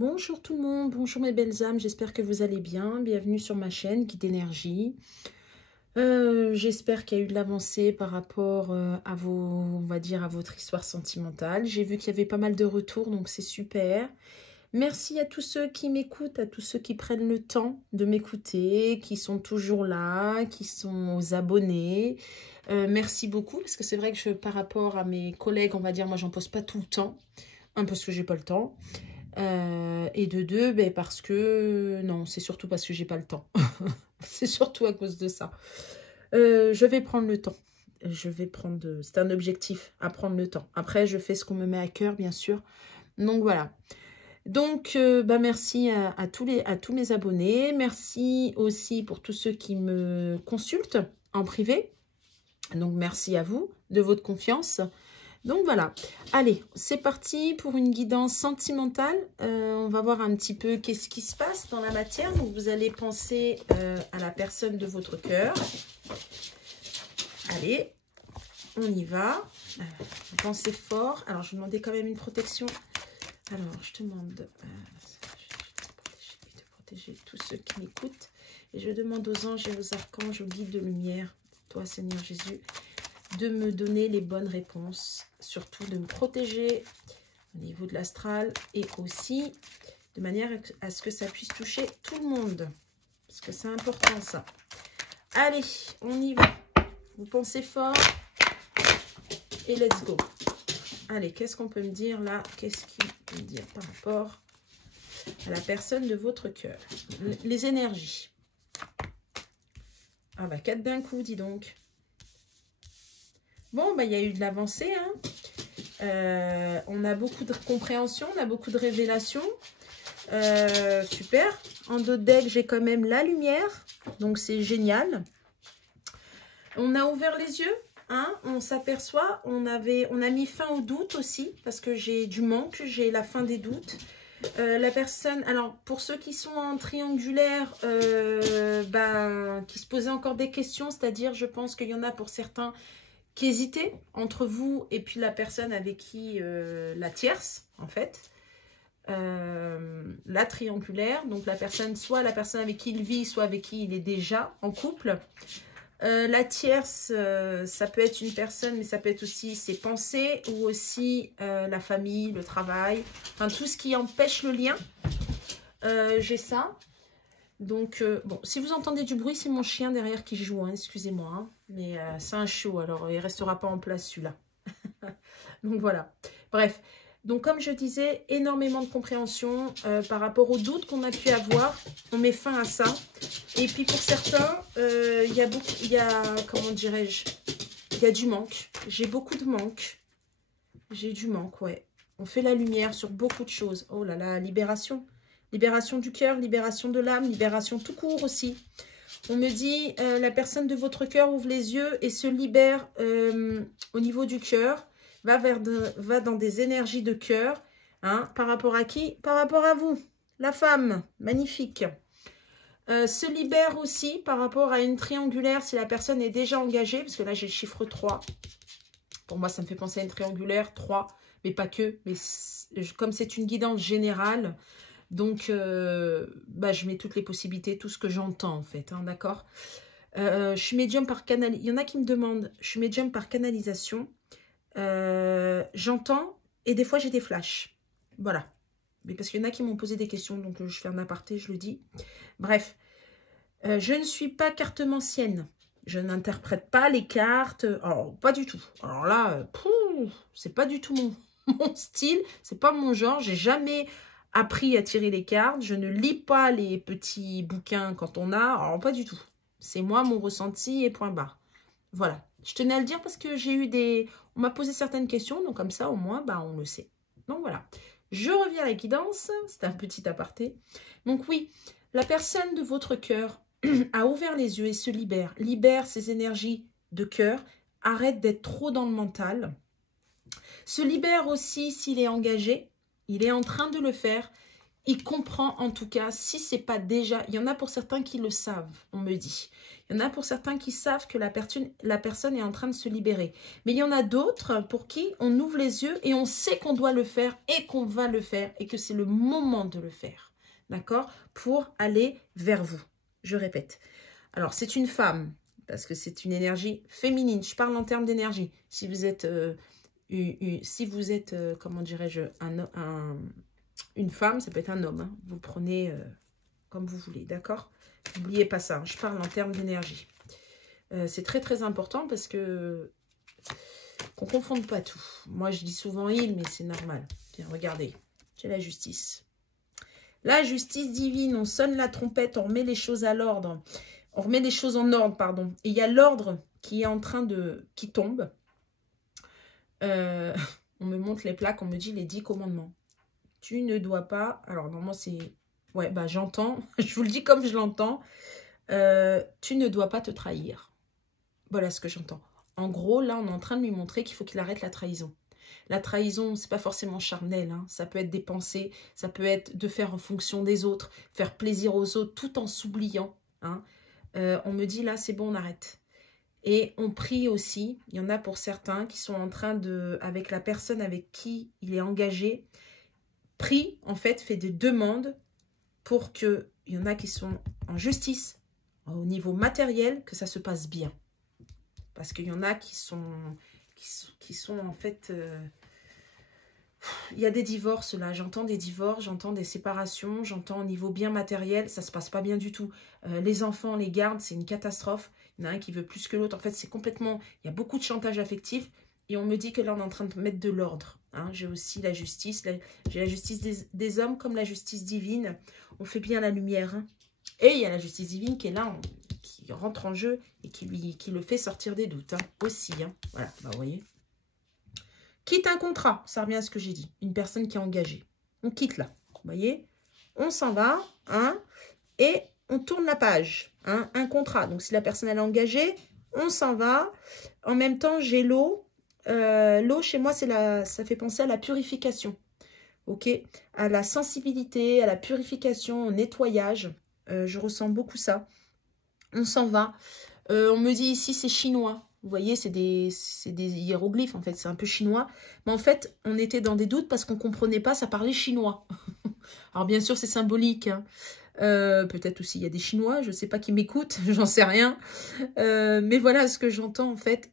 Bonjour tout le monde, bonjour mes belles âmes, j'espère que vous allez bien. Bienvenue sur ma chaîne Guide Énergie. J'espère qu'il y a eu de l'avancée par rapport à vos, on va dire, à votre histoire sentimentale. J'ai vu qu'il y avait pas mal de retours, donc c'est super. Merci à tous ceux qui m'écoutent, à tous ceux qui prennent le temps de m'écouter, qui sont toujours là, qui sont aux abonnés. Merci beaucoup, parce que c'est vrai que par rapport à mes collègues, on va dire, moi j'en pose pas tout le temps. Un, parce que j'ai pas le temps. Et de deux, ben parce que... Non, c'est surtout parce que j'ai pas le temps. C'est surtout à cause de ça. Je vais prendre le temps. Je vais prendre... C'est un objectif, à prendre le temps. Après, je fais ce qu'on me met à cœur, bien sûr. Donc, voilà. Donc, bah, merci à tous mes abonnés. Merci aussi pour tous ceux qui me consultent en privé. Donc, merci à vous de votre confiance. Donc voilà, allez, c'est parti pour une guidance sentimentale. On va voir un petit peu qu'est-ce qui se passe dans la matière. Donc vous allez penser à la personne de votre cœur. Allez, on y va. Pensez fort. Alors je vais demander quand même une protection. Alors je te demande de protéger tous ceux qui m'écoutent. Et je demande aux anges et aux archanges, aux guides de lumière, toi Seigneur Jésus, de me donner les bonnes réponses, surtout de me protéger au niveau de l'astral et aussi de manière à ce que ça puisse toucher tout le monde, parce que c'est important ça. Allez, on y va. Vous pensez fort et let's go. Allez, qu'est-ce qu'on peut me dire là? Qu'est-ce qu'il peut me dire par rapport à la personne de votre cœur? Les énergies. Ah bah 4 d'un coup, dis donc. Bon, bah il y a eu de l'avancée, hein. On a beaucoup de compréhension, on a beaucoup de révélations. Super. En dos de deck, j'ai quand même la lumière. Donc, c'est génial. On a ouvert les yeux. Hein, on s'aperçoit. On a mis fin au doute aussi. Parce que j'ai du manque. J'ai la fin des doutes. La personne... Alors, pour ceux qui sont en triangulaire, qui se posaient encore des questions. C'est-à-dire, je pense qu'il y en a pour certains qui hésitaient entre vous et puis la personne avec qui... la tierce, en fait. La triangulaire, donc soit la personne avec qui il vit, soit avec qui il est déjà en couple. La tierce, ça peut être une personne, mais ça peut être aussi ses pensées, ou aussi la famille, le travail, enfin tout ce qui empêche le lien. J'ai ça. Donc, bon, si vous entendez du bruit, c'est mon chien derrière qui joue, hein, excusez-moi, hein, mais c'est un chiot, alors il ne restera pas en place celui-là. Donc voilà, bref. Donc comme je disais, énormément de compréhension par rapport aux doutes qu'on a pu avoir. On met fin à ça. Et puis pour certains, comment dirais-je, il y a du manque. J'ai beaucoup de manque. J'ai du manque, ouais. On fait la lumière sur beaucoup de choses. Oh là là, libération. Libération du cœur, libération de l'âme, libération tout court aussi. On me dit, la personne de votre cœur ouvre les yeux et se libère au niveau du cœur. Va dans des énergies de cœur. Hein, par rapport à qui? Par rapport à vous, la femme. Magnifique. Se libère aussi par rapport à une triangulaire si la personne est déjà engagée. Parce que là, j'ai le chiffre 3. Pour moi, ça me fait penser à une triangulaire 3. Mais pas que. Mais comme c'est une guidance générale, donc je mets toutes les possibilités, tout ce que j'entends en fait. Hein, d'accord. Je suis médium par canal. Il y en a qui me demandent, je suis médium par canalisation. J'entends et des fois j'ai des flashs. Voilà. Mais parce qu'il y en a qui m'ont posé des questions, donc je fais un aparté, je le dis. Bref. Je ne suis pas cartomancienne. Je n'interprète pas les cartes. Alors, pas du tout. Alors là, c'est pas du tout mon style. C'est pas mon genre. J'ai jamais appris à tirer les cartes. Je ne lis pas les petits bouquins quand on a. Alors, pas du tout. C'est moi, mon ressenti et point barre. Voilà. Je tenais à le dire parce que j'ai eu des... On m'a posé certaines questions, donc comme ça, au moins, on le sait. Donc voilà. Je reviens à la guidance. C'est un petit aparté. Donc oui, la personne de votre cœur a ouvert les yeux et se libère. Libère ses énergies de cœur. Arrête d'être trop dans le mental. Se libère aussi s'il est engagé. Il est en train de le faire. il comprend en tout cas, si c'est pas déjà... Il y en a pour certains qui le savent, on me dit. Il y en a pour certains qui savent que la personne est en train de se libérer. Mais il y en a d'autres pour qui on ouvre les yeux et on sait qu'on doit le faire et qu'on va le faire et que c'est le moment de le faire. D'accord? Pour aller vers vous. Je répète. Alors, c'est une femme, parce que c'est une énergie féminine. Je parle en termes d'énergie. Si vous êtes, comment dirais-je, une femme, ça peut être un homme. Hein. Vous prenez comme vous voulez, d'accord? N'oubliez pas ça, hein. Je parle en termes d'énergie. C'est très, très important parce que qu'on ne confonde pas tout. Moi, je dis souvent il, mais c'est normal. Tiens, regardez, j'ai la justice. La justice divine, on sonne la trompette, on remet les choses à l'ordre. On remet les choses en ordre, pardon. Et il y a l'ordre qui est en train de... qui tombe. On me montre les plaques, on me dit les 10 commandements. Tu ne dois pas... Alors, normalement, c'est... Ouais, bah j'entends. Je vous le dis comme je l'entends. Tu ne dois pas te trahir. Voilà ce que j'entends. En gros, là, on est en train de lui montrer qu'il faut qu'il arrête la trahison. La trahison, c'est pas forcément charnel. Hein. Ça peut être des pensées, ça peut être de faire en fonction des autres, faire plaisir aux autres, tout en s'oubliant. Hein. On me dit, là, c'est bon, on arrête. Et on prie aussi. Il y en a pour certains qui sont en train de, avec la personne avec qui il est engagé, prie, en fait, fait des demandes pour que, il y en a qui sont en justice, au niveau matériel, que ça se passe bien. Parce qu'il y en a qui sont en fait... il y a des divorces là, j'entends des divorces, j'entends des séparations, j'entends au niveau bien matériel, ça se passe pas bien du tout. Les enfants, les gardes, c'est une catastrophe. Il y en a un qui veut plus que l'autre. En fait, c'est complètement... Il y a beaucoup de chantage affectif. Et on me dit que là, on est en train de mettre de l'ordre. Hein. J'ai aussi la justice. J'ai la justice des hommes comme la justice divine. On fait bien la lumière. Hein. Et il y a la justice divine qui est là, qui rentre en jeu et qui le fait sortir des doutes. Hein, aussi. Hein. Voilà, bah, vous voyez. Quitte un contrat, ça revient à ce que j'ai dit. Une personne qui est engagée. On quitte là, vous voyez. On s'en va, hein, et on tourne la page. Hein, un contrat. Donc, si la personne elle est engagée, on s'en va. En même temps, j'ai l'eau. L'eau, chez moi, ça fait penser à la purification. Ok, à la sensibilité, à la purification, au nettoyage. Je ressens beaucoup ça. On s'en va. On me dit ici, c'est chinois. Vous voyez, c'est des hiéroglyphes, en fait. C'est un peu chinois. Mais en fait, on était dans des doutes parce qu'on ne comprenait pas, ça parlait chinois. Alors, bien sûr, c'est symbolique. Hein. Peut-être aussi, il y a des Chinois, je ne sais pas qui m'écoutent, j'en sais rien. Mais voilà ce que j'entends, en fait.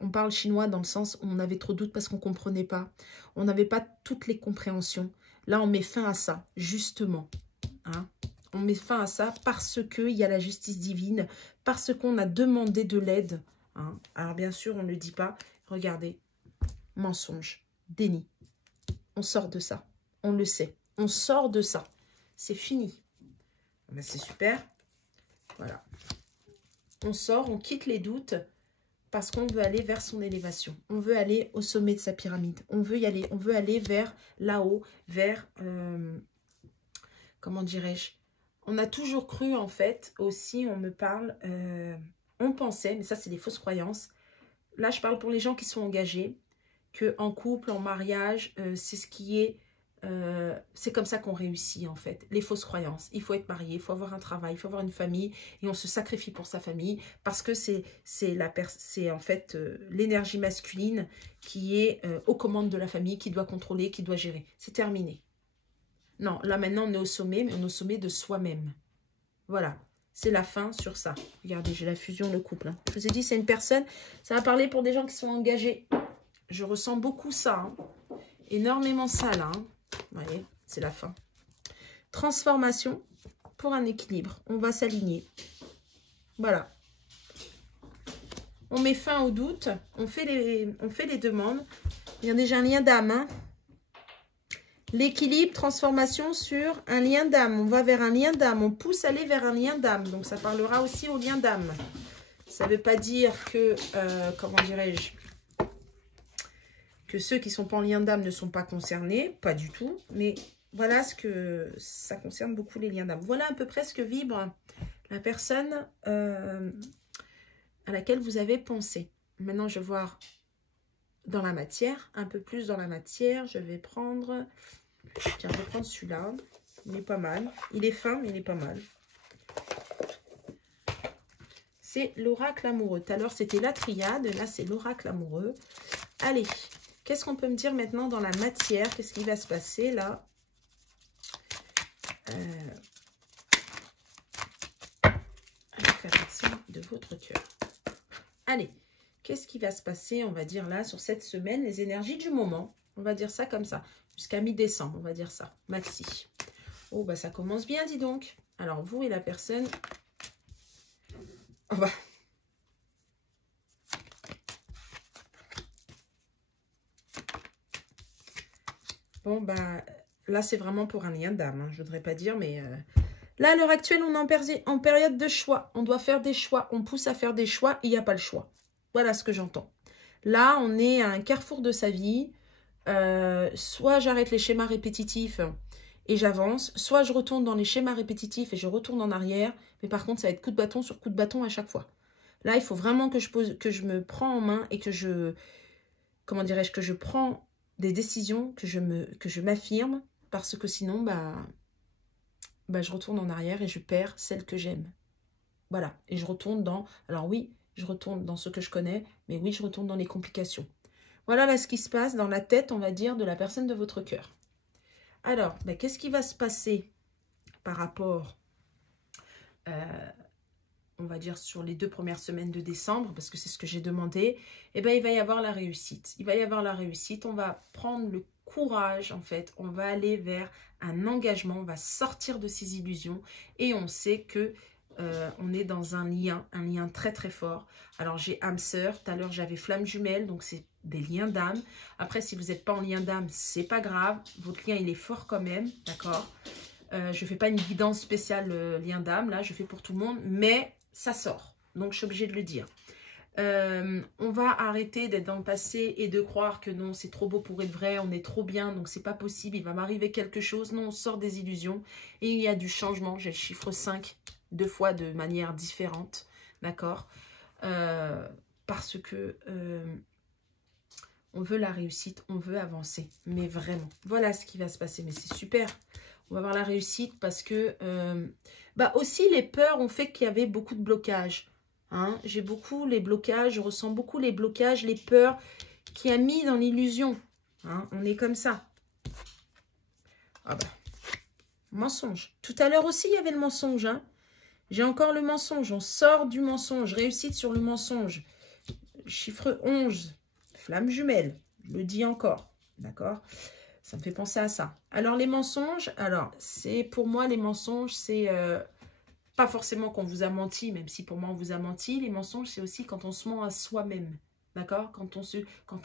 On parle chinois dans le sens où on avait trop de doutes parce qu'on ne comprenait pas. On n'avait pas toutes les compréhensions. Là, on met fin à ça, justement. Hein. On met fin à ça parce qu'il y a la justice divine, parce qu'on a demandé de l'aide. Hein. Alors, bien sûr, on ne le dit pas. Regardez, mensonge, déni. On sort de ça. On le sait. On sort de ça. C'est fini. Ben, c'est super. Voilà. On sort, on quitte les doutes parce qu'on veut aller vers son élévation. On veut aller au sommet de sa pyramide. On veut y aller. On veut aller vers là-haut, vers... comment dirais-je? On a toujours cru, en fait, aussi, on me parle... on pensait, mais ça, c'est des fausses croyances. Là, je parle pour les gens qui sont engagés, qu'en couple, en mariage, c'est ce qui est... c'est comme ça qu'on réussit, en fait. Les fausses croyances. Il faut être marié, il faut avoir un travail, il faut avoir une famille, et on se sacrifie pour sa famille, parce que c'est en fait l'énergie masculine qui est aux commandes de la famille, qui doit contrôler, qui doit gérer. C'est terminé. Non, là maintenant on est au sommet, mais on est au sommet de soi-même. Voilà, c'est la fin sur ça. Regardez, j'ai la fusion, le couple. Hein. Je vous ai dit, c'est une personne, ça va parler pour des gens qui sont engagés. Je ressens beaucoup ça, hein. Énormément ça là. Hein. Vous voyez, c'est la fin. Transformation pour un équilibre. On va s'aligner. Voilà. On met fin aux doutes. On fait les demandes. Il y a déjà un lien d'âme, hein. L'équilibre, transformation sur un lien d'âme. On va vers un lien d'âme. On pousse à aller vers un lien d'âme. Donc, ça parlera aussi au lien d'âme. Ça ne veut pas dire que, comment dirais-je, que ceux qui ne sont pas en lien d'âme ne sont pas concernés. Pas du tout. Mais voilà ce que ça concerne beaucoup les liens d'âme. Voilà à peu près ce que vibre la personne à laquelle vous avez pensé. Maintenant, je vais voir dans la matière, un peu plus dans la matière. Je vais prendre... Tiens, je vais prendre celui-là. Il est pas mal. Il est fin, mais il est pas mal. C'est l'oracle amoureux. Tout à l'heure, c'était la triade. Là, c'est l'oracle amoureux. Allez, qu'est-ce qu'on peut me dire maintenant dans la matière? Qu'est-ce qui va se passer là? Avec la personne de votre cœur. Allez, qu'est-ce qui va se passer, on va dire là, sur cette semaine? Les énergies du moment. On va dire ça comme ça. Jusqu'à mi-décembre, on va dire ça. Maxi. Oh, bah ça commence bien, dis donc. Alors, vous et la personne... Oh bah... Bon, bah, là, c'est vraiment pour un lien d'âme. Hein. Je voudrais pas dire, mais... Là, à l'heure actuelle, on est en période de choix. On doit faire des choix. On pousse à faire des choix. Il n'y a pas le choix. Voilà ce que j'entends. Là, on est à un carrefour de sa vie. Soit j'arrête les schémas répétitifs et j'avance. Soit je retourne dans les schémas répétitifs et je retourne en arrière. Mais par contre, ça va être coup de bâton sur coup de bâton à chaque fois. Là, il faut vraiment que je me prends en main et que je... Comment dirais-je? Que je prends des décisions, que je m'affirme. Parce que sinon, je retourne en arrière et je perds celle que j'aime. Voilà. Et je retourne dans... Alors oui, je retourne dans ce que je connais, mais oui, je retourne dans les complications. Voilà là ce qui se passe dans la tête, on va dire, de la personne de votre cœur. Alors, qu'est-ce qui va se passer par rapport, on va dire, sur les 2 premières semaines de décembre, parce que c'est ce que j'ai demandé. Eh bien, il va y avoir la réussite. Il va y avoir la réussite. On va prendre le courage, en fait. On va aller vers un engagement. On va sortir de ces illusions. Et on sait que on est dans un lien très très fort. Alors j'ai âme sœur, tout à l'heure j'avais flamme jumelle, donc c'est des liens d'âme. Après, si vous n'êtes pas en lien d'âme, c'est pas grave, votre lien il est fort quand même, d'accord. Je fais pas une guidance spéciale lien d'âme, là je fais pour tout le monde, mais ça sort, donc je suis obligée de le dire. On va arrêter d'être dans le passé et de croire que non, c'est trop beau pour être vrai, on est trop bien, donc c'est pas possible, il va m'arriver quelque chose. Non, on sort des illusions et il y a du changement. J'ai le chiffre 5 2 fois de manière différente, d'accord, parce que on veut la réussite, on veut avancer, mais vraiment, voilà ce qui va se passer, mais c'est super. On va avoir la réussite parce que aussi les peurs ont fait qu'il y avait beaucoup de blocages. Hein, j'ai beaucoup les blocages, je ressens beaucoup les blocages, les peurs qui a mis dans l'illusion. Hein, on est comme ça. Ah bah, mensonge. Tout à l'heure aussi, il y avait le mensonge. Hein. J'ai encore le mensonge. On sort du mensonge. Réussite sur le mensonge. Chiffre 11. Flamme jumelle. Je le dis encore. D'accord? Ça me fait penser à ça. Alors, les mensonges. Alors, c'est pour moi, les mensonges, c'est... pas forcément qu'on vous a menti, même si pour moi on vous a menti. Les mensonges, c'est aussi quand on se ment à soi-même. D'accord? Quand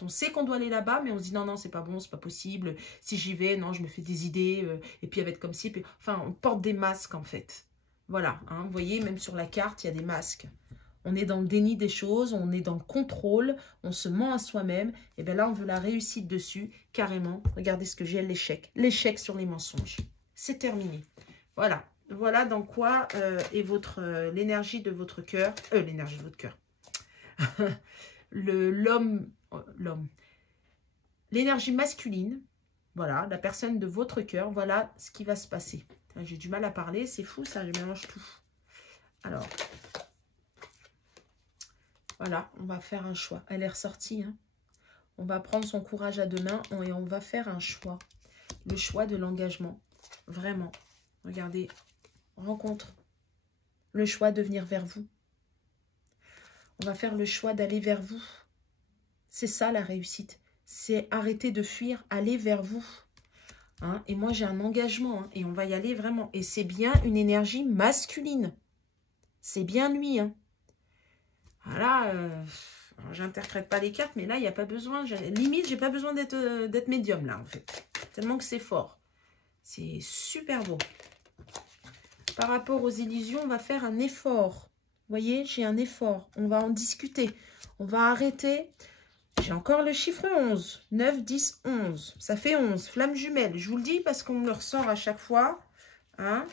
on sait qu'on doit aller là-bas, mais on se dit non, c'est pas bon, c'est pas possible. Si j'y vais, non, je me fais des idées. Et puis elle va être comme ci. Puis... Enfin, on porte des masques en fait. Voilà. Hein, vous voyez, même sur la carte, il y a des masques. On est dans le déni des choses, on est dans le contrôle, on se ment à soi-même. Et bien là, on veut la réussite dessus, carrément. Regardez ce que j'ai, l'échec. L'échec sur les mensonges. C'est terminé. Voilà. Voilà dans quoi est l'énergie de votre cœur. L'énergie de votre cœur. L'homme. L'énergie masculine. Voilà, la personne de votre cœur. Voilà ce qui va se passer. J'ai du mal à parler, c'est fou ça, je mélange tout. Alors. Voilà, on va faire un choix. Elle est ressortie. Hein. On va prendre son courage à 2 mains et on va faire un choix. Le choix de l'engagement. Vraiment. Regardez. Rencontre. Le choix de venir vers vous. On va faire le choix d'aller vers vous. C'est ça la réussite. C'est arrêter de fuir, aller vers vous. Hein, et moi j'ai un engagement. Hein, et on va y aller vraiment. Et c'est bien une énergie masculine. C'est bien lui. Hein. Voilà. J'interprète pas les cartes, mais là il n'y a pas besoin. Limite, j'ai pas besoin d'être médium là en fait. Tellement que c'est fort. C'est super beau. Par rapport aux illusions, on va faire un effort. Vous voyez, j'ai un effort. On va en discuter. On va arrêter. J'ai encore le chiffre 11. 9, 10, 11. Ça fait 11. Flamme jumelle. Je vous le dis parce qu'on me le ressort à chaque fois. Hein?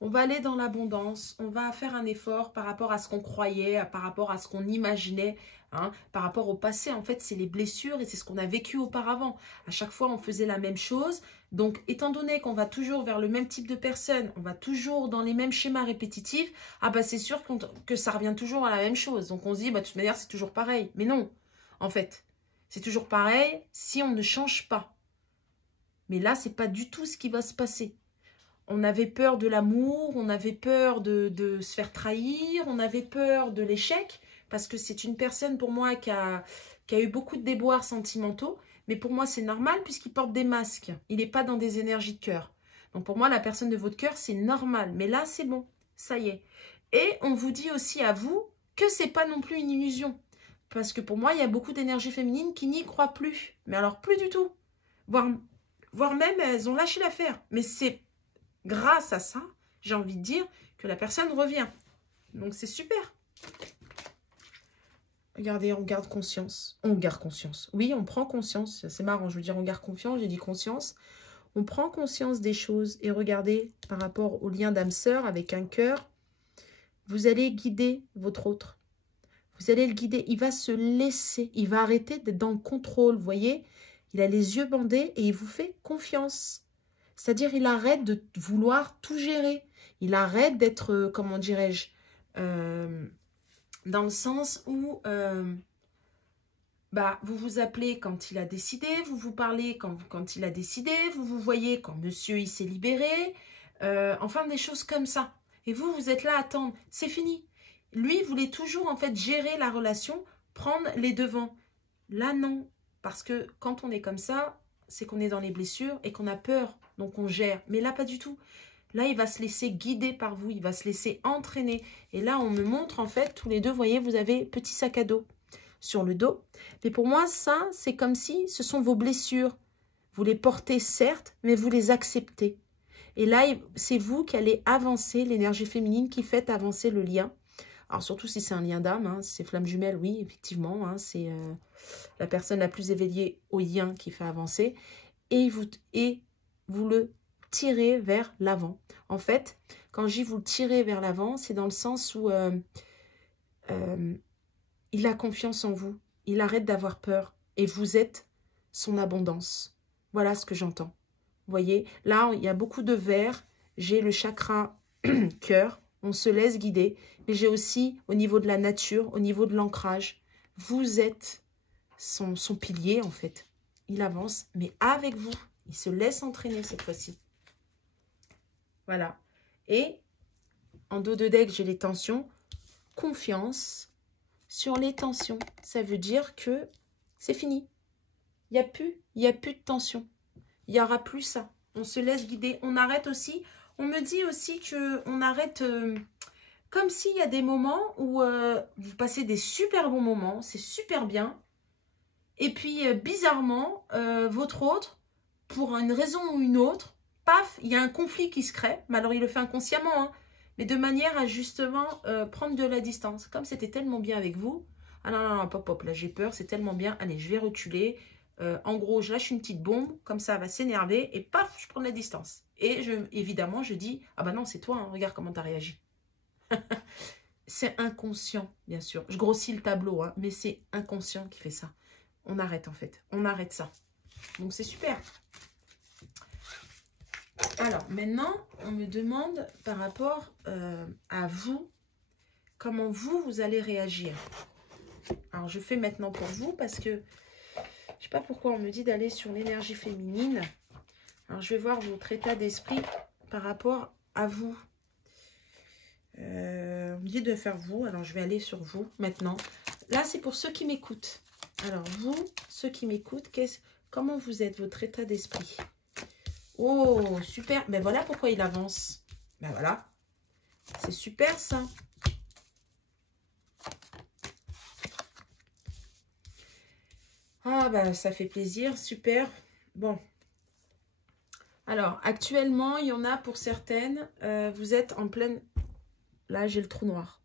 On va aller dans l'abondance, on va faire un effort par rapport à ce qu'on croyait, par rapport à ce qu'on imaginait, hein, par rapport au passé. En fait, c'est les blessures et c'est ce qu'on a vécu auparavant. À chaque fois, on faisait la même chose. Donc, étant donné qu'on va toujours vers le même type de personne, on va toujours dans les mêmes schémas répétitifs, ah bah c'est sûr que ça revient toujours à la même chose. Donc, on se dit, bah, de toute manière, c'est toujours pareil. Mais non, en fait, c'est toujours pareil si on ne change pas. Mais là, c'est pas du tout ce qui va se passer. On avait peur de l'amour, on avait peur de se faire trahir, on avait peur de l'échec, parce que c'est une personne pour moi qui a eu beaucoup de déboires sentimentaux, mais pour moi c'est normal puisqu'il porte des masques, il n'est pas dans des énergies de cœur. Donc pour moi la personne de votre cœur c'est normal, mais là c'est bon, ça y est. Et on vous dit aussi à vous que c'est pas non plus une illusion, parce que pour moi il y a beaucoup d'énergie féminine qui n'y croient plus, mais alors plus du tout, voire même elles ont lâché l'affaire, mais c'est grâce à ça, j'ai envie de dire que la personne revient. Donc, c'est super. Regardez, on garde conscience. On garde conscience. Oui, on prend conscience. C'est marrant, je veux dire on garde confiance, j'ai dit conscience. On prend conscience des choses. Et regardez, par rapport au lien d'âme-sœur avec un cœur, vous allez guider votre autre. Vous allez le guider. Il va se laisser. Il va arrêter d'être dans le contrôle. Vous voyez, il a les yeux bandés et il vous fait confiance. C'est-à-dire, il arrête de vouloir tout gérer. Il arrête d'être, comment dirais-je, dans le sens où bah, vous vous appelez quand il a décidé, vous vous parlez quand il a décidé, vous vous voyez quand monsieur il s'est libéré, enfin des choses comme ça. Et vous, vous êtes là à attendre. C'est fini. Lui, il voulait toujours en fait gérer la relation, prendre les devants. Là, non. Parce que quand on est comme ça, c'est qu'on est dans les blessures et qu'on a peur. Donc, on gère. Mais là, pas du tout. Là, il va se laisser guider par vous. Il va se laisser entraîner. Et là, on me montre, en fait, tous les deux, vous voyez, vous avez petit sac à dos sur le dos. Mais pour moi, ça, c'est comme si ce sont vos blessures. Vous les portez, certes, mais vous les acceptez. Et là, c'est vous qui allez avancer, l'énergie féminine qui fait avancer le lien. Alors, surtout si c'est un lien d'âme, hein, si c'est flamme jumelle, oui, effectivement, hein, c'est la personne la plus éveillée au lien qui fait avancer. Et vous le tirez vers l'avant. En fait, quand je dis vous le tirez vers l'avant, c'est dans le sens où il a confiance en vous. Il arrête d'avoir peur. Et vous êtes son abondance. Voilà ce que j'entends. Vous voyez, là, il y a beaucoup de vert. J'ai le chakra cœur. On se laisse guider. Mais j'ai aussi, au niveau de la nature, au niveau de l'ancrage, vous êtes son pilier, en fait. Il avance, mais avec vous. Il se laisse entraîner cette fois-ci. Voilà. Et en dos de deck, j'ai les tensions. Confiance sur les tensions. Ça veut dire que c'est fini. Il n'y a plus de tension. Il n'y aura plus ça. On se laisse guider. On arrête aussi. On me dit aussi qu'on arrête... comme s'il y a des moments où vous passez des super bons moments. C'est super bien. Et puis, bizarrement, votre autre, pour une raison ou une autre, paf, il y a un conflit qui se crée. Mais alors, il le fait inconsciemment, hein, mais de manière à justement prendre de la distance. Comme c'était tellement bien avec vous. Ah non, non, non, pop, pop, là, j'ai peur, c'est tellement bien. Allez, je vais reculer. En gros, je lâche une petite bombe, comme ça, elle va s'énerver. Et paf, je prends de la distance. Et évidemment, je dis, ah bah non, c'est toi, hein, regarde comment tu as réagi. C'est inconscient, bien sûr. Je grossis le tableau, hein, mais c'est inconscient qui fait ça. On arrête en fait, on arrête ça. Donc c'est super. Alors maintenant, on me demande par rapport à vous, comment vous allez réagir. Alors je fais maintenant pour vous parce que je sais pas pourquoi on me dit d'aller sur l'énergie féminine. Alors je vais voir votre état d'esprit par rapport à vous. On me dit de faire vous, alors je vais aller sur vous maintenant. Là c'est pour ceux qui m'écoutent. Alors, vous, ceux qui m'écoutent, comment vous êtes, votre état d'esprit? Oh, super. Ben voilà pourquoi il avance. Ben voilà. C'est super, ça. Ah, ben ça fait plaisir. Super. Bon. Alors, actuellement, il y en a pour certaines. Vous êtes en pleine... Là, j'ai le trou noir.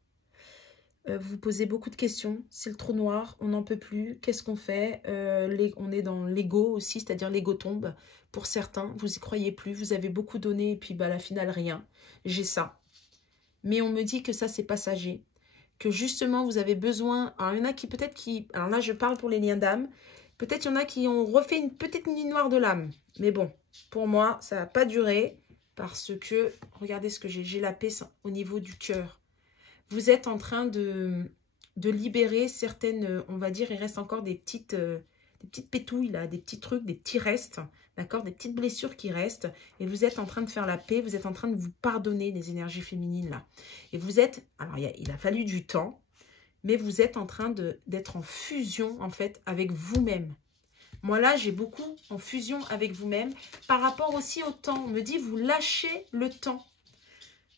Vous posez beaucoup de questions. C'est le trou noir, on n'en peut plus. Qu'est-ce qu'on fait? On est dans l'ego aussi, c'est-à-dire l'ego tombe. Pour certains, vous y croyez plus. Vous avez beaucoup donné et puis bah, à la finale, rien. J'ai ça. Mais on me dit que ça, c'est passager. Que justement, vous avez besoin... Alors, il y en a qui peut-être qui... Alors là, je parle pour les liens d'âme. Peut-être il y en a qui ont refait une petite nuit noire de l'âme. Mais bon, pour moi, ça n'a pas duré. Parce que, regardez ce que j'ai. J'ai la paix au niveau du cœur. Vous êtes en train de libérer certaines, on va dire, il reste encore des petites pétouilles, là, des petits trucs, des petits restes, d'accord, des petites blessures qui restent. Et vous êtes en train de faire la paix, vous êtes en train de vous pardonner les énergies féminines, là. Et vous êtes, alors il a fallu du temps, mais vous êtes en train d'être en fusion, en fait, avec vous-même. Moi, là, j'ai beaucoup en fusion avec vous-même. Par rapport aussi au temps, on me dit, vous lâchez le temps.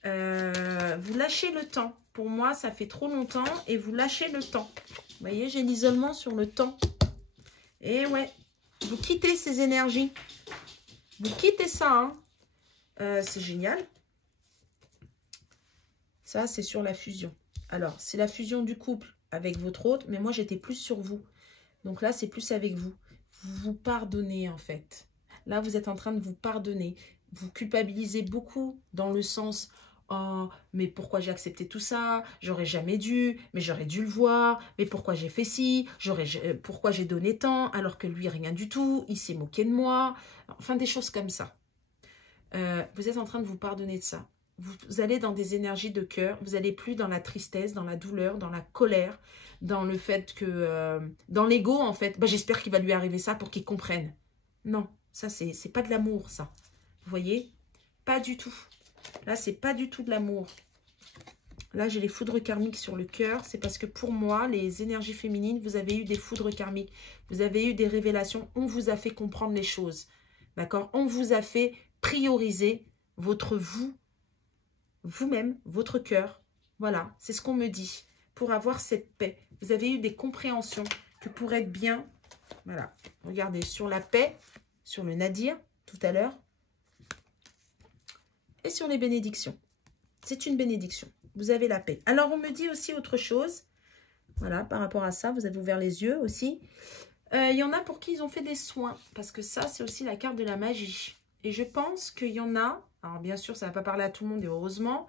Vous lâchez le temps. Pour moi, ça fait trop longtemps et vous lâchez le temps. Vous voyez, j'ai l'isolement sur le temps. Et ouais, vous quittez ces énergies. Vous quittez ça. Hein. C'est génial. Ça, c'est sur la fusion. Alors, c'est la fusion du couple avec votre autre, mais moi, j'étais plus sur vous. Donc là, c'est plus avec vous. Vous vous pardonnez, en fait. Là, vous êtes en train de vous pardonner. Vous culpabilisez beaucoup dans le sens... Oh, mais pourquoi j'ai accepté tout ça? J'aurais jamais dû, mais j'aurais dû le voir. Mais pourquoi j'ai fait ci? Pourquoi j'ai donné tant alors que lui, rien du tout? Il s'est moqué de moi. Enfin, des choses comme ça. Vous êtes en train de vous pardonner de ça. Vous allez dans des énergies de cœur. Vous n'allez plus dans la tristesse, dans la douleur, dans la colère, dans le fait que... dans l'ego, en fait. Bah, j'espère qu'il va lui arriver ça pour qu'il comprenne. Non, ça, c'est pas de l'amour, ça. Vous voyez? Pas du tout. Là, c'est pas du tout de l'amour. Là, j'ai les foudres karmiques sur le cœur. C'est parce que pour moi, les énergies féminines, vous avez eu des foudres karmiques. Vous avez eu des révélations. On vous a fait comprendre les choses. D'accord? On vous a fait prioriser votre vous-même, votre cœur. Voilà, c'est ce qu'on me dit. Pour avoir cette paix. Vous avez eu des compréhensions que pour être bien. Voilà. Regardez, sur la paix, sur le nadir, tout à l'heure. Et sur les bénédictions. C'est une bénédiction. Vous avez la paix. Alors, on me dit aussi autre chose. Voilà, par rapport à ça, vous avez ouvert les yeux aussi. Il y en a pour qui ils ont fait des soins. Parce que ça, c'est aussi la carte de la magie. Et je pense qu'il y en a... Alors, bien sûr, ça ne va pas parler à tout le monde, et heureusement.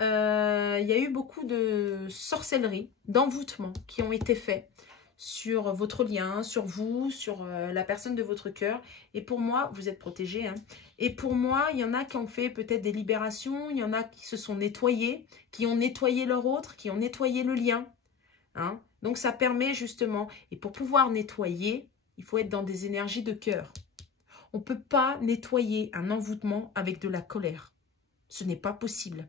Il y a eu beaucoup de sorcellerie, d'envoûtement qui ont été faits sur votre lien, sur vous, sur la personne de votre cœur. Et pour moi, vous êtes protégés. Hein. Et pour moi, il y en a qui ont fait peut-être des libérations. Il y en a qui se sont nettoyés, qui ont nettoyé leur autre, qui ont nettoyé le lien. Hein. Donc, ça permet justement... Et pour pouvoir nettoyer, il faut être dans des énergies de cœur. On ne peut pas nettoyer un envoûtement avec de la colère. Ce n'est pas possible.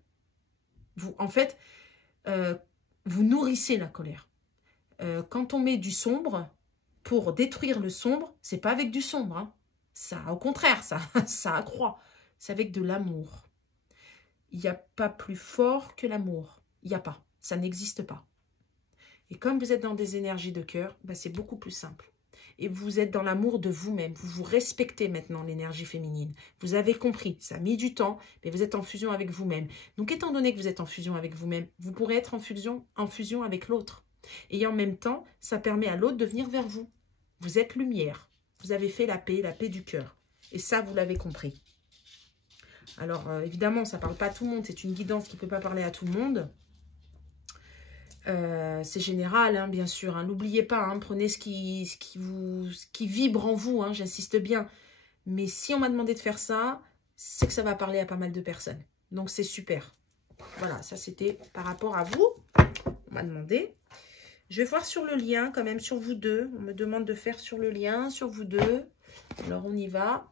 Vous, en fait, vous nourrissez la colère. Quand on met du sombre, pour détruire le sombre, c'est pas avec du sombre. Hein. Ça, au contraire, ça accroît. C'est avec de l'amour. Il n'y a pas plus fort que l'amour. Il n'y a pas. Ça n'existe pas. Et comme vous êtes dans des énergies de cœur, ben c'est beaucoup plus simple. Et vous êtes dans l'amour de vous-même. Vous vous respectez maintenant l'énergie féminine. Vous avez compris, ça a mis du temps, mais vous êtes en fusion avec vous-même. Donc, étant donné que vous êtes en fusion avec vous-même, vous pourrez être en fusion avec l'autre. Et en même temps, ça permet à l'autre de venir vers vous. Vous êtes lumière. Vous avez fait la paix du cœur. Et ça, vous l'avez compris. Alors, évidemment, ça ne parle pas à tout le monde. C'est une guidance qui ne peut pas parler à tout le monde. C'est général, hein, bien sûr. Hein. N'oubliez pas, hein, prenez ce qui vibre en vous. Hein, j'insiste bien. Mais si on m'a demandé de faire ça, c'est que ça va parler à pas mal de personnes. Donc, c'est super. Voilà, ça, c'était par rapport à vous. On m'a demandé. Je vais voir sur le lien, quand même, sur vous deux. On me demande de faire sur le lien, sur vous deux. Alors, on y va.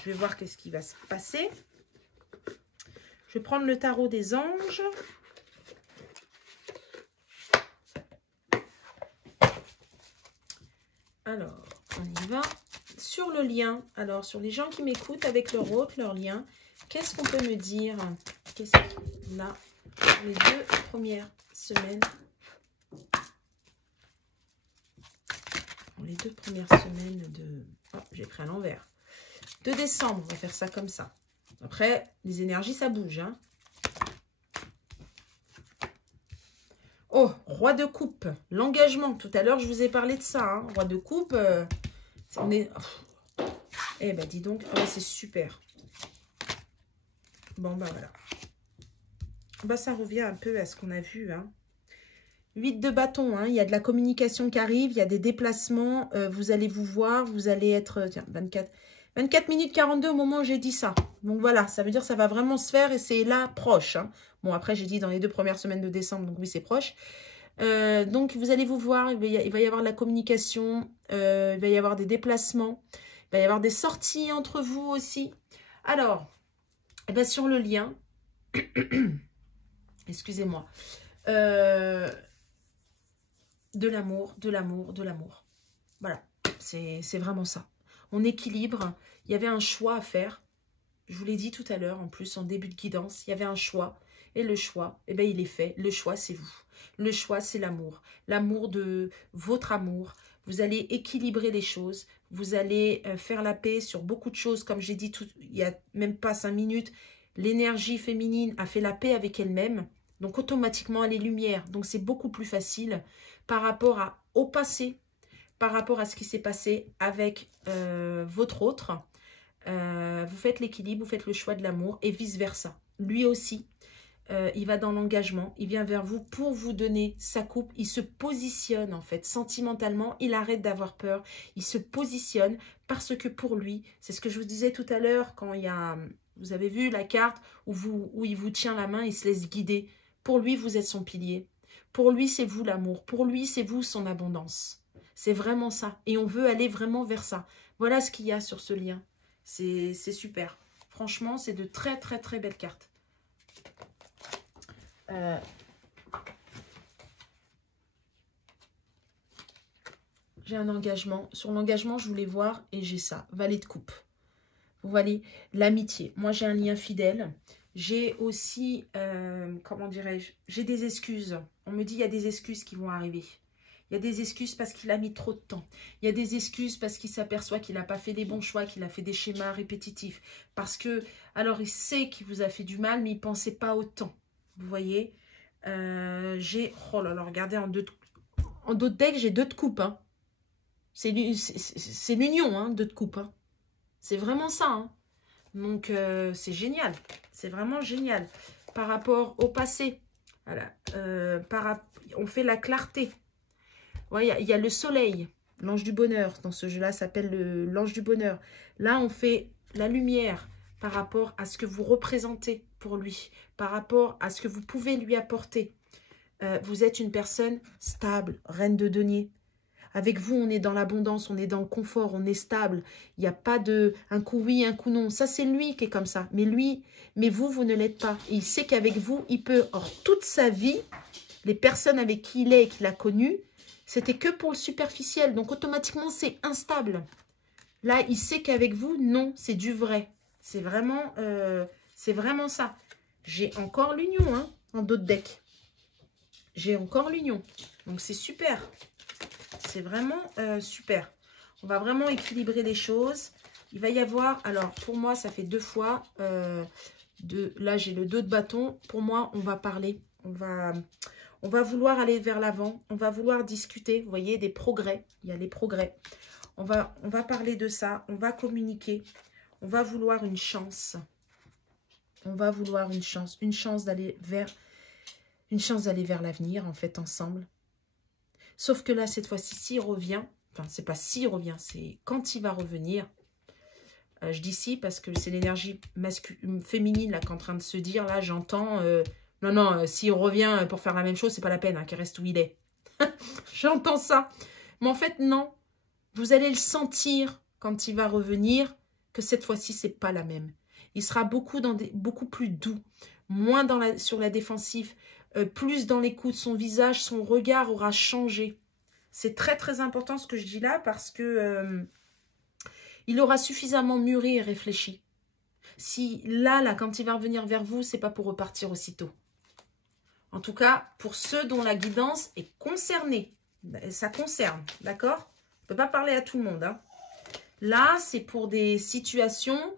Je vais voir qu'est-ce qui va se passer. Je vais prendre le tarot des anges. Alors, on y va. Sur le lien, alors, sur les gens qui m'écoutent avec leur autre, leur lien, qu'est-ce qu'on peut me dire? Qu'est-ce que là, les 2 premières semaines. Les 2 premières semaines de... Oh, j'ai pris à l'envers. De décembre, on va faire ça comme ça. Après, les énergies, ça bouge. Hein. Oh, roi de coupe, l'engagement. Tout à l'heure, je vous ai parlé de ça. Hein. Roi de coupe, on est... Eh ben, dis donc, oh, c'est super. Bon, bah voilà. Bah, ça revient un peu à ce qu'on a vu. Hein. 8 de bâton, hein. Il y a de la communication qui arrive, il y a des déplacements. Vous allez vous voir, vous allez être... Tiens, 24 minutes 42 au moment où j'ai dit ça. Donc voilà, ça veut dire que ça va vraiment se faire et c'est là, proche. Hein. Bon, après, j'ai dit dans les 2 premières semaines de décembre, donc oui, c'est proche. Donc, vous allez vous voir, il va y avoir de la communication, il va y avoir des déplacements, il va y avoir des sorties entre vous aussi. Alors, eh ben, sur le lien, excusez-moi, de l'amour, de l'amour, de l'amour. Voilà, c'est vraiment ça. On équilibre, il y avait un choix à faire. Je vous l'ai dit tout à l'heure, en plus, en début de guidance, il y avait un choix. Et le choix, eh ben, il est fait. Le choix, c'est vous. Le choix, c'est l'amour. L'amour de votre amour. Vous allez équilibrer les choses. Vous allez faire la paix sur beaucoup de choses. Comme j'ai dit il n'y a même pas 5 minutes, l'énergie féminine a fait la paix avec elle-même. Donc, automatiquement, elle est lumière. Donc, c'est beaucoup plus facile par rapport au passé, par rapport à ce qui s'est passé avec votre autre. Vous faites l'équilibre, vous faites le choix de l'amour et vice-versa. Lui aussi, il va dans l'engagement, il vient vers vous pour vous donner sa coupe. Il se positionne en fait, sentimentalement, il arrête d'avoir peur. Il se positionne parce que pour lui, c'est ce que je vous disais tout à l'heure quand il y a, vous avez vu la carte où il vous tient la main, il se laisse guider. Pour lui, vous êtes son pilier. Pour lui, c'est vous l'amour. Pour lui, c'est vous son abondance. C'est vraiment ça. Et on veut aller vraiment vers ça. Voilà ce qu'il y a sur ce lien. C'est super. Franchement, c'est de très, très, très belles cartes. J'ai un engagement. Sur l'engagement, je voulais voir et j'ai ça. Valet de coupe. Vous voyez, l'amitié. Moi, j'ai un lien fidèle. J'ai aussi, comment dirais-je, j'ai des excuses. On me dit, il y a des excuses qui vont arriver. Il y a des excuses parce qu'il a mis trop de temps. Il y a des excuses parce qu'il s'aperçoit qu'il n'a pas fait des bons choix, qu'il a fait des schémas répétitifs. Parce que, alors, il sait qu'il vous a fait du mal, mais il ne pensait pas autant. Vous voyez, j'ai, oh là là, regardez, en dos de deck, j'ai 2 de coupe. Hein. C'est l'union, hein, 2 de coupe. Hein. C'est vraiment ça. Hein. Donc, c'est génial. C'est vraiment génial. Par rapport au passé, voilà, on fait la clarté. Ouais, il y a le soleil, l'ange du bonheur. Dans ce jeu-là, ça s'appelle l'ange du bonheur. Là, on fait la lumière par rapport à ce que vous représentez pour lui, par rapport à ce que vous pouvez lui apporter. Vous êtes une personne stable, reine de denier. Avec vous, on est dans l'abondance, on est dans le confort, on est stable. Il n'y a pas de un coup oui, un coup non. Ça, c'est lui qui est comme ça. Mais vous ne l'êtes pas. Et il sait qu'avec vous, il peut, or toute sa vie, les personnes avec qui il est et qu'il a connues, c'était que pour le superficiel. Donc, automatiquement, c'est instable. Là, il sait qu'avec vous, non, c'est du vrai. C'est vraiment ça. J'ai encore l'union, hein, en dos de deck. J'ai encore l'union. Donc, c'est super. C'est vraiment super. On va vraiment équilibrer les choses. Il va y avoir, alors, pour moi, ça fait 2 fois. Là, j'ai le 2 de bâton. Pour moi, on va parler. On va vouloir aller vers l'avant. On va vouloir discuter, vous voyez, des progrès. Il y a les progrès. On va parler de ça. On va communiquer. On va vouloir une chance. On va vouloir une chance. Une chance d'aller vers l'avenir, en fait, ensemble. Sauf que là, cette fois-ci, s'il revient, enfin, c'est pas s'il revient, c'est quand il va revenir. Je dis si parce que c'est l'énergie féminine là qui est en train de se dire, là, j'entends... non, s'il revient pour faire la même chose, c'est pas la peine, hein, qu'il reste où il est. J'entends ça. Mais en fait, non. Vous allez le sentir quand il va revenir, que cette fois-ci, c'est pas la même. Il sera beaucoup plus doux, moins sur la défensive, plus dans l'écoute. Son visage, son regard aura changé. C'est très, très important ce que je dis là parce que il aura suffisamment mûri et réfléchi. Si là, quand il va revenir vers vous, c'est pas pour repartir aussitôt. En tout cas, pour ceux dont la guidance est concernée. Ça concerne, d'accord? On ne peut pas parler à tout le monde. Hein. Là, c'est pour des situations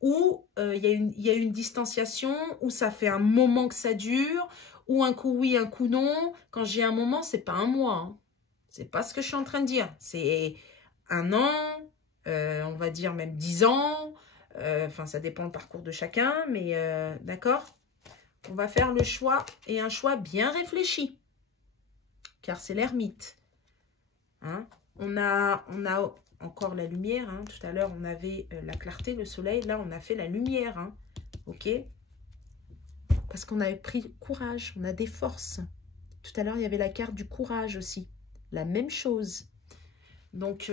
où il y a une distanciation, où ça fait un moment que ça dure, ou un coup oui, un coup non. Quand j'ai un moment, c'est pas un mois. Hein. C'est pas ce que je suis en train de dire. C'est un an, on va dire même 10 ans. Enfin, ça dépend le parcours de chacun, mais d'accord. On va faire le choix et un choix bien réfléchi, car c'est l'ermite. Hein? On a encore la lumière. Hein? Tout à l'heure, on avait la clarté, le soleil. Là, on a fait la lumière. Hein? Ok? Parce qu'on avait pris courage. On a des forces. Tout à l'heure, il y avait la carte du courage aussi. La même chose. Donc,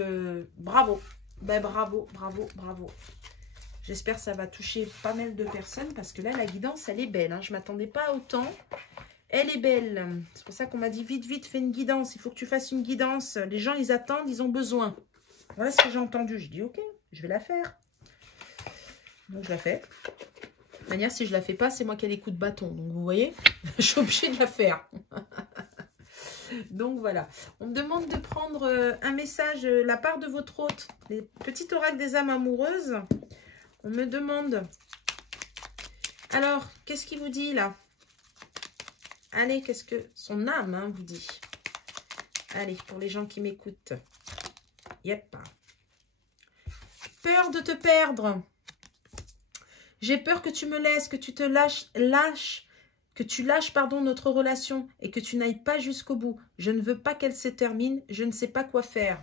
bravo. Ben, bravo, bravo, bravo. J'espère que ça va toucher pas mal de personnes. Parce que là, la guidance, elle est belle. Hein? Je ne m'attendais pas à autant. Elle est belle. C'est pour ça qu'on m'a dit vite, vite, fais une guidance. Il faut que tu fasses une guidance. Les gens, ils attendent, ils ont besoin. Voilà ce que j'ai entendu. J'ai dit, ok, je vais la faire. Donc, je la fais. De toute manière, si je la fais pas, c'est moi qui ai les coups de bâton. Donc, vous voyez, je suis obligée de la faire. Donc, voilà. On me demande de prendre un message, la part de votre hôte. Les petits oracles des âmes amoureuses. On me demande. Alors, qu'est-ce qu'il vous dit, là? Allez, qu'est-ce que son âme hein, vous dit? Allez, pour les gens qui m'écoutent. Yep. Peur de te perdre. J'ai peur que tu me laisses, que tu te lâches, que tu lâches, pardon, notre relation et que tu n'ailles pas jusqu'au bout. Je ne veux pas qu'elle se termine. Je ne sais pas quoi faire.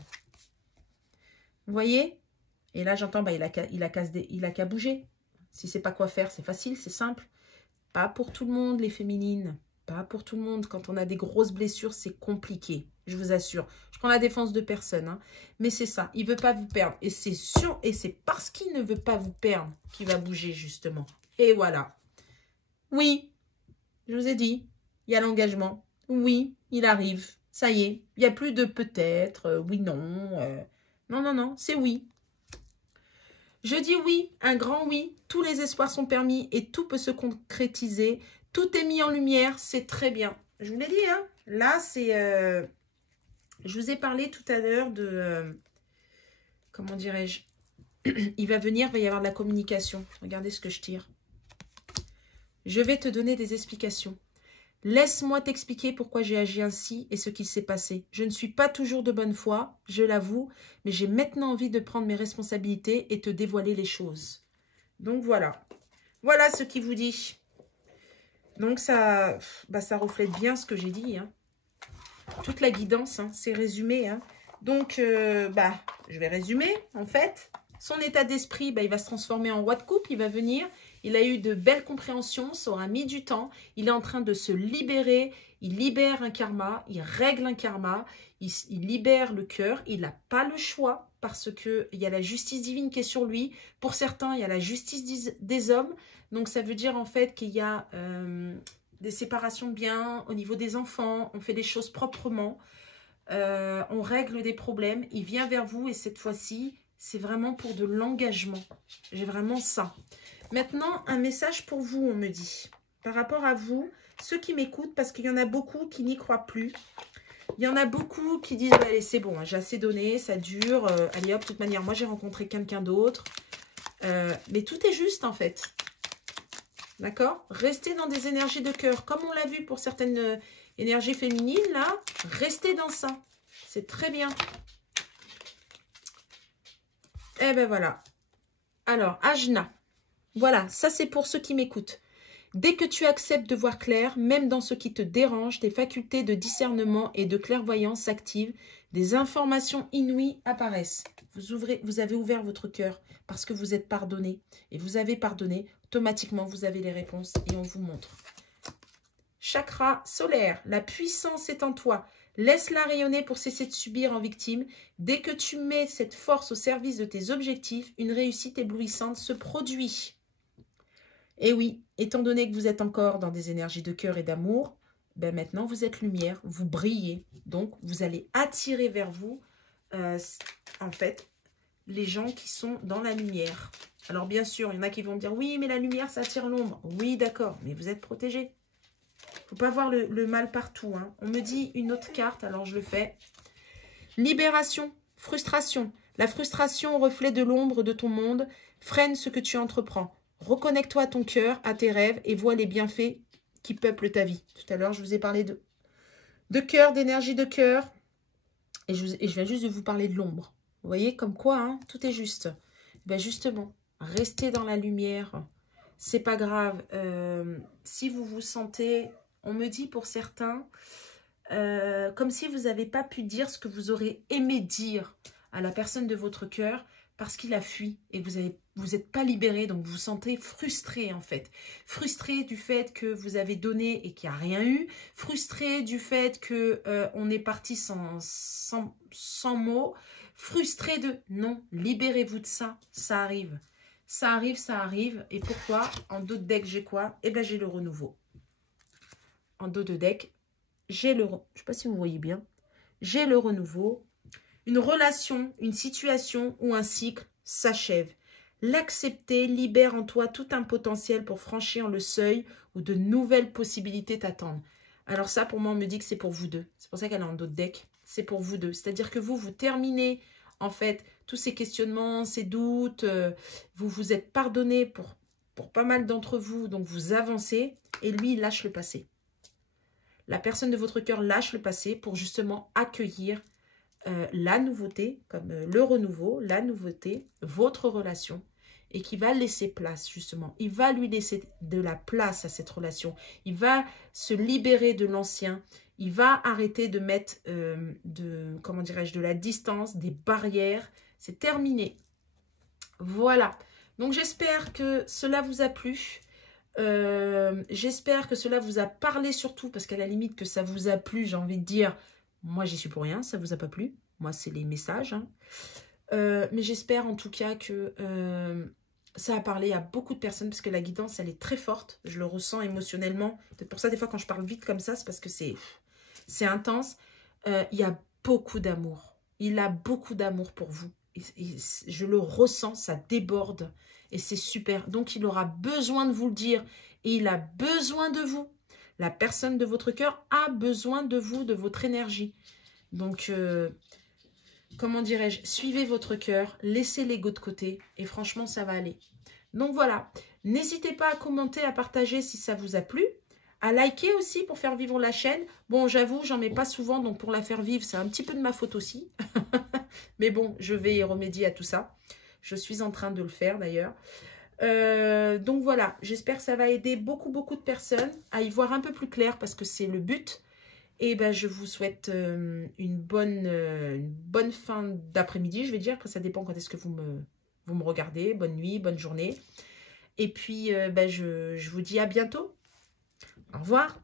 Vous voyez? Et là, j'entends, bah, il a qu'à bouger. Si c'est pas quoi faire, c'est facile, c'est simple. Pas pour tout le monde, les féminines. Pas pour tout le monde. Quand on a des grosses blessures, c'est compliqué. Je vous assure. Je prends la défense de personne. Hein. Mais c'est ça. Il ne veut pas vous perdre. Et c'est sûr. Et c'est parce qu'il ne veut pas vous perdre qu'il va bouger, justement. Et voilà. Oui. Je vous ai dit. Il y a l'engagement. Oui. Il arrive. Ça y est. Il n'y a plus de peut-être. Oui, non. Non, non, non. C'est oui. Je dis oui. Un grand oui. Tous les espoirs sont permis et tout peut se concrétiser. Tout est mis en lumière, c'est très bien. Je vous l'ai dit, hein. Là, c'est... je vous ai parlé tout à l'heure de... comment dirais-je? Il va venir, il va y avoir de la communication. Regardez ce que je tire. Je vais te donner des explications. Laisse-moi t'expliquer pourquoi j'ai agi ainsi et ce qu'il s'est passé. Je ne suis pas toujours de bonne foi, je l'avoue, mais j'ai maintenant envie de prendre mes responsabilités et te dévoiler les choses. Donc voilà. Voilà ce qu'il vous dit. Donc, ça reflète bien ce que j'ai dit. Hein. Toute la guidance, hein, c'est résumé. Hein. Donc, je vais résumer, en fait. Son état d'esprit, il va se transformer en roi de coupe. Il va venir. Il a eu de belles compréhensions. Ça aura mis du temps. Il est en train de se libérer. Il libère un karma. Il règle un karma. Il libère le cœur. Il n'a pas le choix parce qu'il y a la justice divine qui est sur lui. Pour certains, il y a la justice des hommes. Donc, ça veut dire en fait qu'il y a des séparations de biens au niveau des enfants. On fait des choses proprement. On règle des problèmes. Il vient vers vous et cette fois-ci, c'est vraiment pour de l'engagement. J'ai vraiment ça. Maintenant, un message pour vous, on me dit. Par rapport à vous, ceux qui m'écoutent, parce qu'il y en a beaucoup qui n'y croient plus. Il y en a beaucoup qui disent, allez, c'est bon, j'ai assez donné, ça dure. Allez hop, de toute manière, moi j'ai rencontré quelqu'un d'autre. Mais tout est juste en fait. D'accord? Restez dans des énergies de cœur. Comme on l'a vu pour certaines énergies féminines, là, restez dans ça. C'est très bien. Eh ben voilà. Alors, Ajna. Voilà, ça c'est pour ceux qui m'écoutent. Dès que tu acceptes de voir clair, même dans ce qui te dérange, tes facultés de discernement et de clairvoyance s'activent, des informations inouïes apparaissent. Vous avez ouvert votre cœur parce que vous êtes pardonné. Et vous avez pardonné, automatiquement vous avez les réponses et on vous montre. Chakra solaire, la puissance est en toi. Laisse-la rayonner pour cesser de subir en victime. Dès que tu mets cette force au service de tes objectifs, une réussite éblouissante se produit. Et oui, étant donné que vous êtes encore dans des énergies de cœur et d'amour, ben maintenant vous êtes lumière, vous brillez. Donc vous allez attirer vers vous, en fait, les gens qui sont dans la lumière. Alors bien sûr, il y en a qui vont me dire, oui, mais la lumière, ça attire l'ombre. Oui, d'accord, mais vous êtes protégés. Il ne faut pas voir le mal partout. Hein. On me dit une autre carte, alors je le fais. Libération, frustration. La frustration, reflet de l'ombre de ton monde, freine ce que tu entreprends. Reconnecte-toi à ton cœur, à tes rêves et vois les bienfaits qui peuplent ta vie. Tout à l'heure, je vous ai parlé de cœur, d'énergie de cœur. Et je viens juste de vous parler de l'ombre. Vous voyez, comme quoi, hein, tout est juste. Ben justement, restez dans la lumière. C'est pas grave. Si vous vous sentez, on me dit pour certains, comme si vous n'avez pas pu dire ce que vous aurez aimé dire à la personne de votre cœur parce qu'il a fui et vous n'êtes pas libéré, donc vous vous sentez frustré en fait. Frustré du fait que vous avez donné et qu'il n'y a rien eu. Frustré du fait que on est parti sans mots. Frustré de... Non, libérez-vous de ça, ça arrive. Ça arrive, ça arrive. Et pourquoi? En dos de deck, j'ai quoi? Eh bien, j'ai le renouveau. En dos de deck, j'ai le... Je ne sais pas si vous voyez bien. J'ai le renouveau. Une relation, une situation ou un cycle s'achève. L'accepter libère en toi tout un potentiel pour franchir le seuil où de nouvelles possibilités t'attendent. Alors ça, pour moi, on me dit que c'est pour vous deux. C'est pour ça qu'elle est en dos de deck. C'est pour vous deux. C'est-à-dire que vous terminez, en fait, tous ces questionnements, ces doutes. Vous vous êtes pardonné pour pas mal d'entre vous. Donc, vous avancez. Et lui, il lâche le passé. La personne de votre cœur lâche le passé pour justement accueillir la nouveauté, comme le renouveau, la nouveauté, votre relation, et qui va laisser place, justement. Il va lui laisser de la place à cette relation. Il va se libérer de l'ancien. Il va arrêter de mettre, comment dirais-je, de la distance, des barrières. C'est terminé. Voilà. Donc, j'espère que cela vous a plu. J'espère que cela vous a parlé surtout, parce qu'à la limite que ça vous a plu, j'ai envie de dire, moi j'y suis pour rien, ça vous a pas plu. Moi c'est les messages. Hein. Mais j'espère en tout cas que ça a parlé à beaucoup de personnes, parce que la guidance elle est très forte, je le ressens émotionnellement. C'est pour ça des fois quand je parle vite comme ça, c'est parce que c'est intense. Il y a beaucoup d'amour. Il a beaucoup d'amour pour vous. Et je le ressens, ça déborde. Et c'est super. Donc, il aura besoin de vous le dire. Et il a besoin de vous. La personne de votre cœur a besoin de vous, de votre énergie. Donc, comment dirais-je? Suivez votre cœur. Laissez l'ego de côté. Et franchement, ça va aller. Donc, voilà. N'hésitez pas à commenter, à partager si ça vous a plu. À liker aussi pour faire vivre la chaîne. Bon, j'avoue, j'en mets pas souvent. Donc, pour la faire vivre, c'est un petit peu de ma faute aussi. Mais bon, je vais y remédier à tout ça. Je suis en train de le faire d'ailleurs. Donc voilà, j'espère que ça va aider beaucoup de personnes à y voir un peu plus clair parce que c'est le but. Et ben je vous souhaite une bonne fin d'après-midi, je vais dire. Après, ça dépend quand est-ce que vous me regardez. Bonne nuit, bonne journée. Et puis, ben, je vous dis à bientôt. Au revoir.